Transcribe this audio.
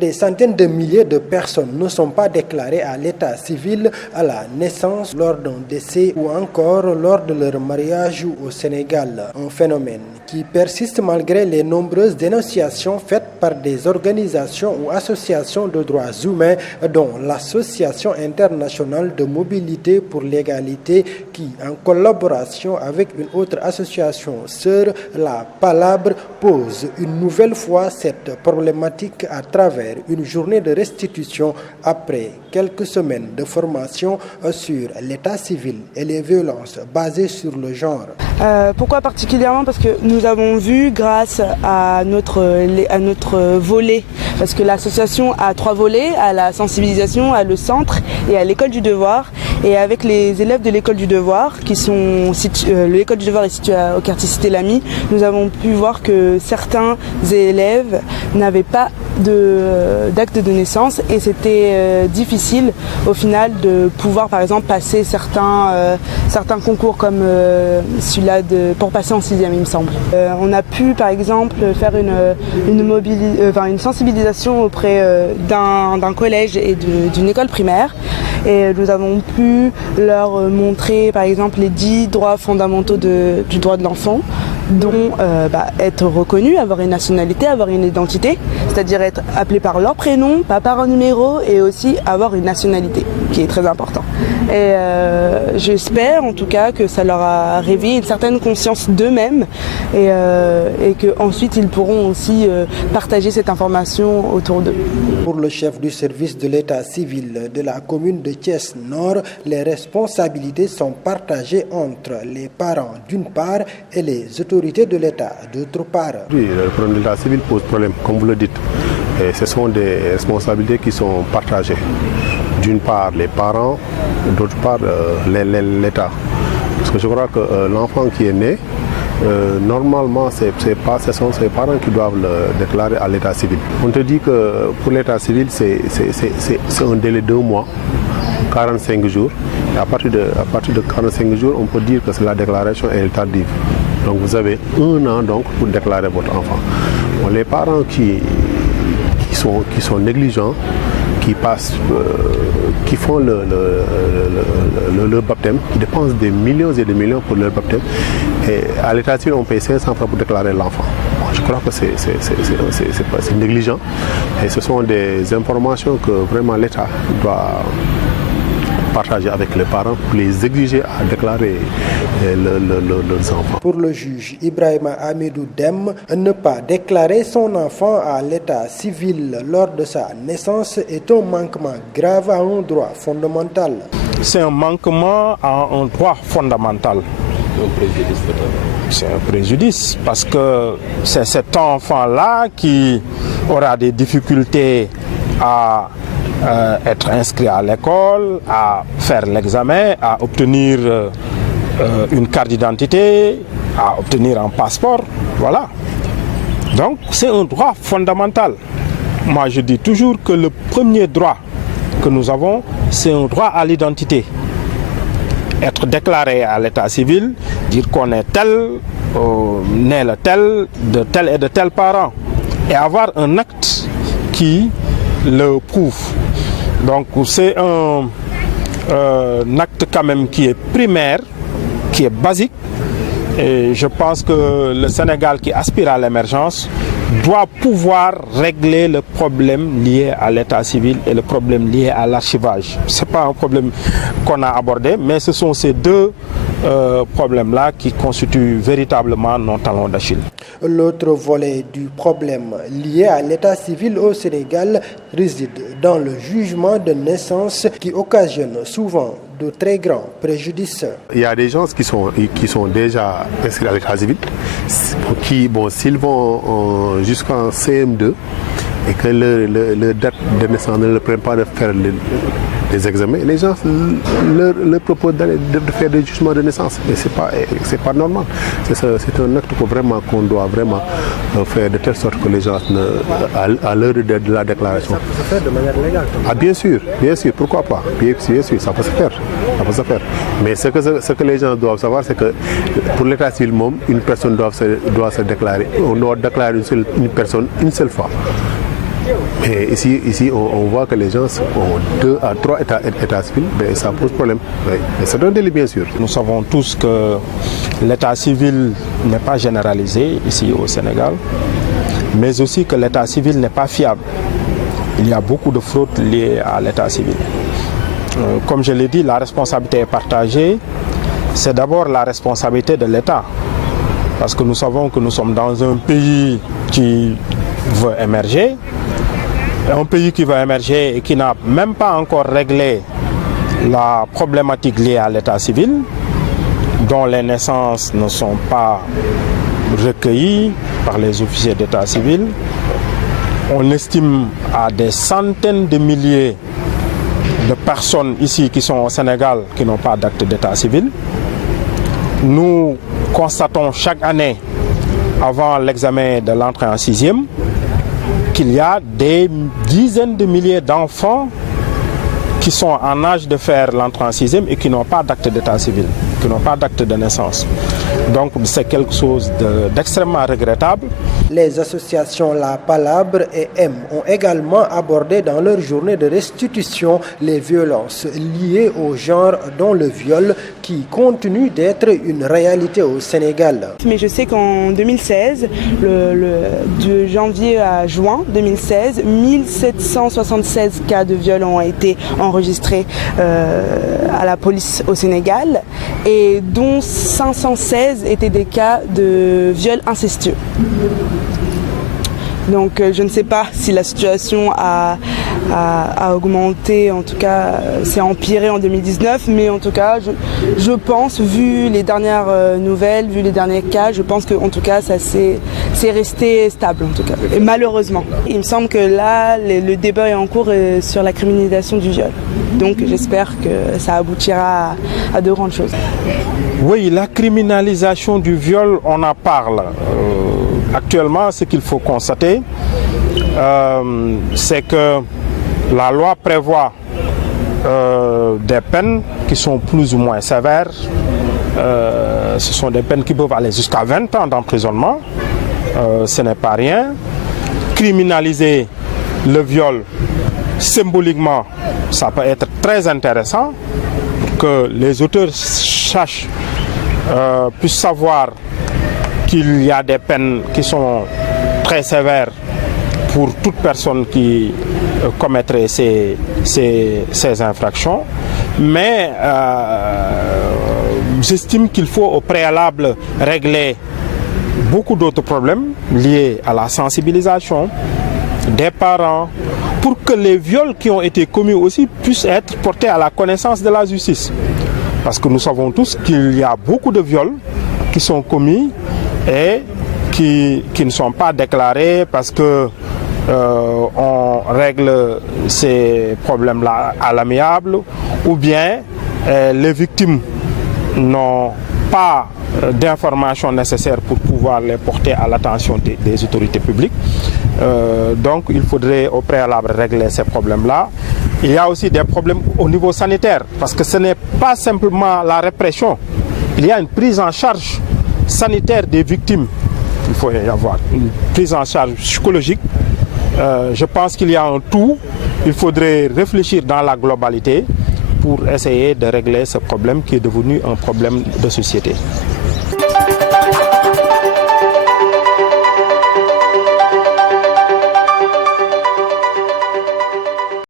des centaines de milliers de personnes ne sont pas déclarées à l'état civil à la naissance, lors d'un décès ou encore lors de leur mariage au Sénégal. Un phénomène qui persiste malgré les nombreuses dénonciations faites par des organisations ou associations de droits humains, dont l'Association internationale de mobilité pour l'égalité qui, en collaboration avec une autre association sœur, la Palabre, pose une nouvelle fois cette problématique à travers une journée de restitution après quelques semaines de formation sur l'état civil et les violences basées sur le genre. Pourquoi particulièrement? Parce que nous avons vu, grâce à notre volet, parce que l'association a 3 volets, à la sensibilisation, à le centre et à l'école du devoir. Et avec les élèves de l'école du devoir, l'école du devoir est située au quartier Cité-Lamy, nous avons pu voir que certains élèves n'avaient pas d'acte de naissance et c'était difficile au final de pouvoir par exemple passer certains concours comme celui-là pour passer en 6e, il me semble. On a pu par exemple faire une sensibilisation auprès d'un collège et d'une école primaire, et nous avons pu leur montrer par exemple les 10 droits fondamentaux du droit de l'enfant, dont être reconnu, avoir une nationalité, avoir une identité, c'est-à-dire être appelé par leur prénom, pas par un numéro, et aussi avoir une nationalité, qui est très important. Et j'espère en tout cas que ça leur a réveillé une certaine conscience d'eux-mêmes et qu'ensuite ils pourront aussi partager cette information autour d'eux. Pour le chef du service de l'état civil de la commune de Thiès-Nord, les responsabilités sont partagées entre les parents d'une part et les autorités de l'État d'autre part. Oui, le problème de l'état civil pose problème, comme vous le dites. Et ce sont des responsabilités qui sont partagées. D'une part les parents, d'autre part l'État. Parce que je crois que l'enfant qui est né, normalement ce sont ses parents qui doivent le déclarer à l'état civil. On te dit que pour l'état civil c'est un délai de 2 mois, 45 jours. Et à partir de 45 jours, on peut dire que la déclaration est tardive. Donc vous avez 1 an donc pour déclarer votre enfant. Bon, les parents qui sont négligents, qui font le baptême, qui dépensent des millions et des millions pour leur baptême. Et à l'état civil, on paye 500 francs pour déclarer l'enfant. Je crois que c'est négligent. Et ce sont des informations que vraiment l'État doit partager avec les parents pour les exiger à déclarer leurs enfants. Pour le juge Ibrahima Amidou Dem, ne pas déclarer son enfant à l'état civil lors de sa naissance est un manquement grave à un droit fondamental. C'est un manquement à un droit fondamental. C'est un préjudice parce que c'est cet enfant-là qui aura des difficultés à être inscrit à l'école, à faire l'examen, à obtenir une carte d'identité, à obtenir un passeport, voilà. Donc c'est un droit fondamental. Moi je dis toujours que le premier droit que nous avons, c'est un droit à l'identité. Être déclaré à l'état civil, dire qu'on est tel, né le tel, de tel et de tel parent, et avoir un acte qui le prouve. Donc c'est un acte quand même qui est primaire, qui est basique, et je pense que le Sénégal qui aspire à l'émergence doit pouvoir régler le problème lié à l'état civil et le problème lié à l'archivage. Ce n'est pas un problème qu'on a abordé, mais ce sont ces 2 problèmes-là qui constituent véritablement nos talons d'Achille. L'autre volet du problème lié à l'état civil au Sénégal réside dans le jugement de naissance qui occasionne souvent de très grands préjudices. Il y a des gens qui sont déjà inscrits à l'état civil, qui, s'ils vont jusqu'en CM2 et que leur date de naissance ne leur permet pas de faire les examens, les gens leur proposent de faire des jugements de naissance. Et c'est pas normal. C'est un acte qu'on doit vraiment faire de telle sorte que les gens, à l'heure de la déclaration. Ça peut se faire de manière légale. Ah, bien sûr, pourquoi pas. Bien sûr, ça peut se faire. Mais ce que les gens doivent savoir, c'est que pour l'état civil, une personne doit se déclarer. On doit déclarer une personne une seule fois. Mais ici on voit que les gens ont 2 à 3 états civils, mais ça pose problème. Oui. Et c'est un délit, bien sûr. Nous savons tous que l'état civil n'est pas généralisé ici au Sénégal, mais aussi que l'état civil n'est pas fiable. Il y a beaucoup de fraudes liées à l'état civil. Comme je l'ai dit, la responsabilité est partagée. C'est d'abord la responsabilité de l'État. Parce que nous savons que nous sommes dans un pays qui veut émerger. Un pays qui veut émerger et qui n'a même pas encore réglé la problématique liée à l'état civil, dont les naissances ne sont pas recueillies par les officiers d'état civil. On estime à des centaines de milliers de personnes ici qui sont au Sénégal qui n'ont pas d'acte d'état civil. Nous constatons chaque année, avant l'examen de l'entrée en 6e, qu'il y a des dizaines de milliers d'enfants qui sont en âge de faire l'entrée en 6e et qui n'ont pas d'acte d'état civil, qui n'ont pas d'acte de naissance. Donc c'est quelque chose d'extrêmement regrettable. Les associations La Palabre et M ont également abordé dans leur journée de restitution les violences liées au genre, dont le viol, qui continue d'être une réalité au Sénégal. Mais je sais qu'en 2016, de janvier à juin 2016, 1776 cas de viol ont été enregistrés à la police au Sénégal, et dont 516 étaient des cas de viol incestueux. Donc je ne sais pas si la situation a augmenté, en tout cas c'est empiré en 2019, mais en tout cas je pense, vu les dernières nouvelles, vu les derniers cas, je pense que en tout cas ça c'est resté stable en tout cas. Et malheureusement, il me semble que là le débat est en cours sur la criminalisation du viol. Donc j'espère que ça aboutira à de grandes choses. Oui, la criminalisation du viol, on en parle. Actuellement, ce qu'il faut constater, c'est que la loi prévoit des peines qui sont plus ou moins sévères. Ce sont des peines qui peuvent aller jusqu'à 20 ans d'emprisonnement. Ce n'est pas rien. Criminaliser le viol, symboliquement, ça peut être très intéressant, que les auteurs puissent savoir qu'il y a des peines qui sont très sévères pour toute personne qui commettrait ces infractions. Mais j'estime qu'il faut au préalable régler beaucoup d'autres problèmes liés à la sensibilisation des parents, pour que les viols qui ont été commis aussi puissent être portés à la connaissance de la justice. Parce que nous savons tous qu'il y a beaucoup de viols qui sont commis et qui ne sont pas déclarés parce que on règle ces problèmes-là à l'amiable, ou bien les victimes n'ont pas d'informations nécessaires pour pouvoir les porter à l'attention des autorités publiques. Donc il faudrait au préalable régler ces problèmes-là. Il y a aussi des problèmes au niveau sanitaire, parce que ce n'est pas simplement la répression. Il y a une prise en charge sanitaire des victimes. Il faut y avoir une prise en charge psychologique. Je pense qu'il y a un tout. Il faudrait réfléchir dans la globalité pour essayer de régler ce problème qui est devenu un problème de société.